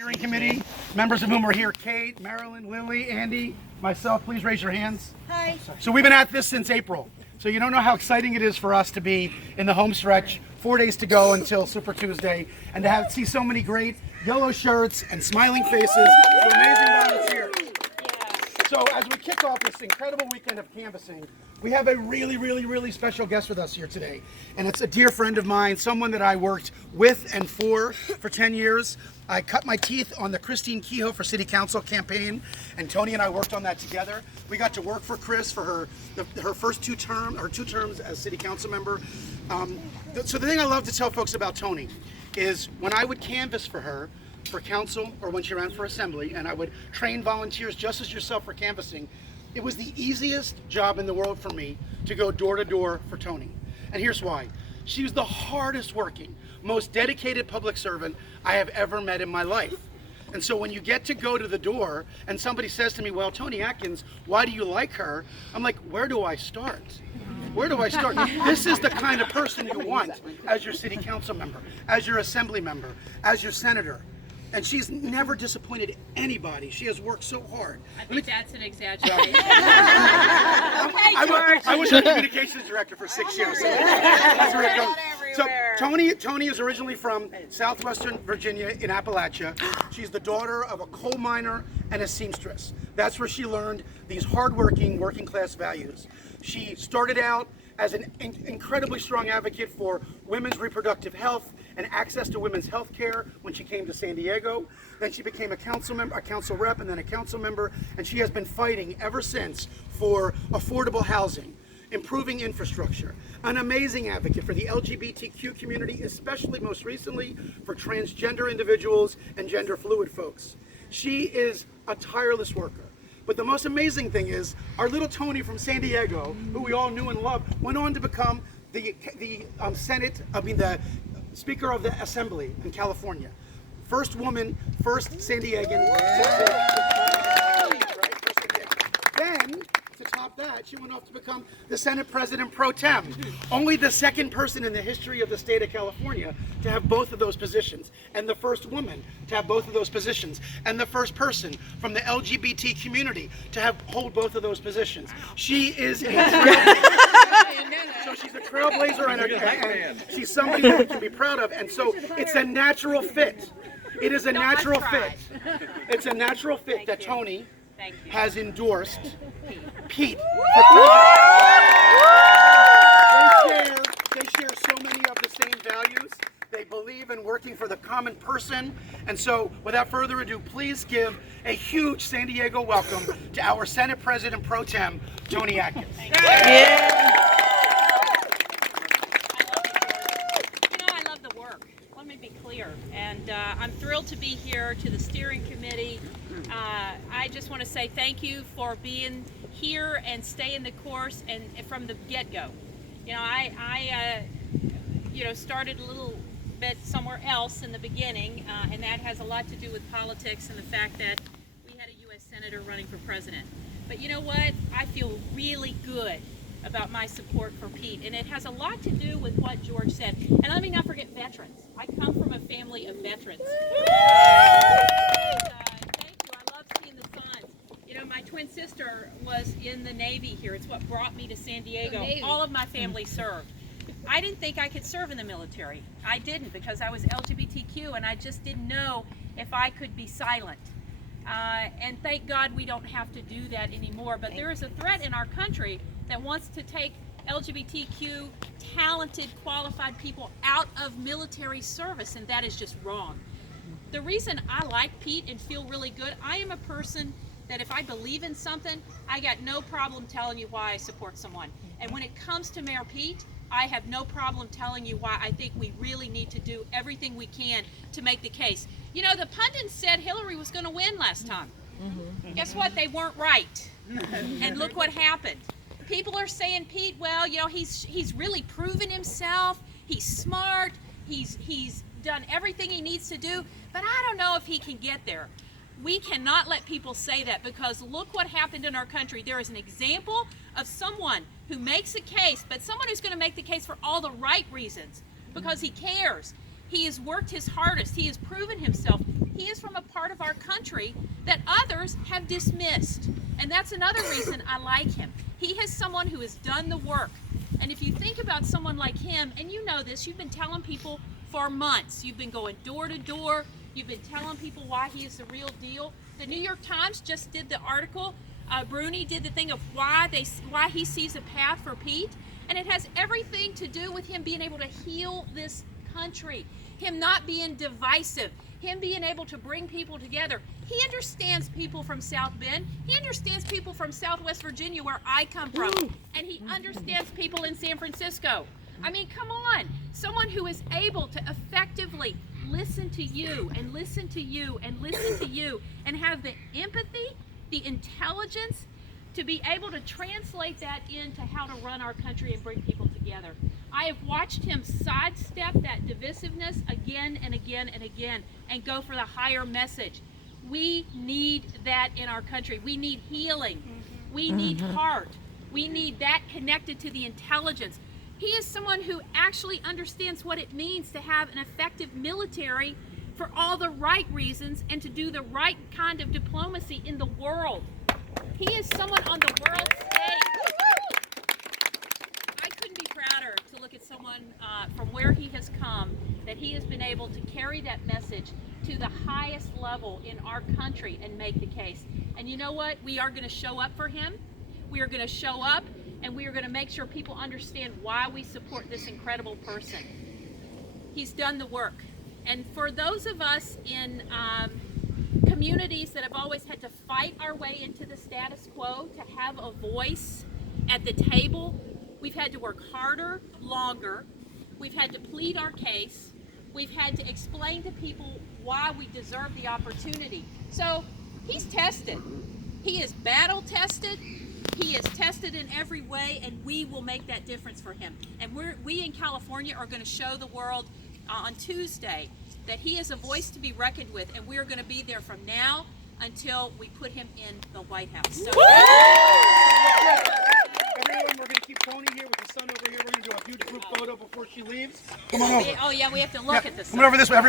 Steering committee, members of whom are here: Kate, Marilyn, Lily, Andy, myself. Please raise your hands. Hi. So we've been at this since April. So you don't know how exciting it is for us to be in the home stretch, 4 days to go until Super Tuesday, and to see so many great yellow shirts and smiling faces, and amazing volunteers. So as we kick off this incredible weekend of canvassing, we have a really special guest with us here today. And it's a dear friend of mine, someone that I worked with and for 10 years. I cut my teeth on the Christine Kehoe for City Council campaign, and Toni and I worked on that together. We got to work for Chris for her first two terms as City Council member. So the thing I love to tell folks about Toni is when I would canvass for her, for council, or when she ran for assembly, and I would train volunteers just as yourself for canvassing, it was the easiest job in the world for me to go door to door for Toni. And here's why. She was the hardest working, most dedicated public servant I have ever met in my life. And so when you get to go to the door and somebody says to me, well, Toni Atkins, why do you like her? I'm like, where do I start? Where do I start? This is the kind of person you want as your city council member, as your assembly member, as your senator. And she's never disappointed anybody. She has worked so hard. I think that's an exaggeration. I was a communications director for 6 years. So that's where it comes. So Toni is originally from southwestern Virginia in Appalachia. She's the daughter of a coal miner and a seamstress. That's where she learned these hardworking, working class values. She started out as an incredibly strong advocate for women's reproductive health and access to women's health care when she came to San Diego. Then she became a council member, a council rep, and then a council member, and she has been fighting ever since for affordable housing, improving infrastructure, an amazing advocate for the LGBTQ community, especially most recently for transgender individuals and gender fluid folks. She is a tireless worker. But the most amazing thing is, our little Toni from San Diego, who we all knew and loved, went on to become the Speaker of the Assembly in California. First woman, first San Diegan. Then, to top that, she went off to become the Senate President Pro Tem. Only the second person in the history of the state of California to have both of those positions, and the first woman to have both of those positions, and the first person from the LGBT community to hold both of those positions. She is a trailblazer. So she's a trailblazer, and she's somebody that we can be proud of, and so it's a natural fit. It is a natural fit. It's a natural fit that Toni has endorsed Pete for president. They share so many of the same values. They believe in working for the common person. And so, without further ado, please give a huge San Diego welcome to our Senate President Pro Tem, Toni Atkins. I love the work. Let me be clear. And I'm thrilled to be here to the steering committee. I just want to say thank you for being here and staying the course and from the get-go. I started a little bit somewhere else in the beginning, and that has a lot to do with politics and the fact that we had a U.S. Senator running for president. But you know what? I feel really good about my support for Pete, and it has a lot to do with what George said. And let me not forget veterans. I come from a family of veterans. My twin sister was in the Navy here. It's what brought me to San Diego. All of my family served. I didn't think I could serve in the military. I didn't, because I was LGBTQ and I just didn't know if I could be silent. And thank God we don't have to do that anymore. But there is a threat in our country that wants to take LGBTQ, talented, qualified people out of military service, and that is just wrong. The reason I like Pete and feel really good, I am a person that if I believe in something, I got no problem telling you why I support someone. And when it comes to Mayor Pete, I have no problem telling you why I think we really need to do everything we can to make the case. The pundits said Hillary was going to win last time. Guess what? They weren't right. And look what happened. People are saying, Pete, well, he's really proven himself. He's smart. He's done everything he needs to do. But I don't know if he can get there. We cannot let people say that, because look what happened in our country. There is an example of someone who makes a case, but someone who's going to make the case for all the right reasons, because he cares. He has worked his hardest. He has proven himself. He is from a part of our country that others have dismissed. And that's another reason I like him. He is someone who has done the work. And if you think about someone like him, and you know this, you've been telling people for months. You've been going door to door. You've been telling people why he is the real deal. The New York Times just did the article. Bruni did the thing of why he sees a path for Pete. And it has everything to do with him being able to heal this country. Him not being divisive. Him being able to bring people together. He understands people from South Bend. He understands people from Southwest Virginia, where I come from. And he understands people in San Francisco. I mean, come on. Someone who is able to effectively listen to you and listen to you and listen to you and have the empathy, the intelligence to be able to translate that into how to run our country and bring people together. I have watched him sidestep that divisiveness again and again and again and go for the higher message. We need that in our country. We need healing. We need heart. We need that connected to the intelligence. He is someone who actually understands what it means to have an effective military for all the right reasons and to do the right kind of diplomacy in the world. He is someone on the world stage. I couldn't be prouder to look at someone from where he has come, that he has been able to carry that message to the highest level in our country and make the case. And you know what? We are going to show up for him. We are going to show up, and we are going to make sure people understand why we support this incredible person. He's done the work. And for those of us in communities that have always had to fight our way into the status quo, to have a voice at the table, we've had to work harder, longer. We've had to plead our case. We've had to explain to people why we deserve the opportunity. So he's tested. He is battle tested. He is tested in every way, and we will make that difference for him. And we in California are going to show the world on Tuesday that he is a voice to be reckoned with, and we are going to be there from now until we put him in the White House. So, everyone, we're going to keep Toni here with the son over here. We're going to do a huge group photo before she leaves. Come on over. Oh yeah, we have to look at this. Come on over this way, everybody.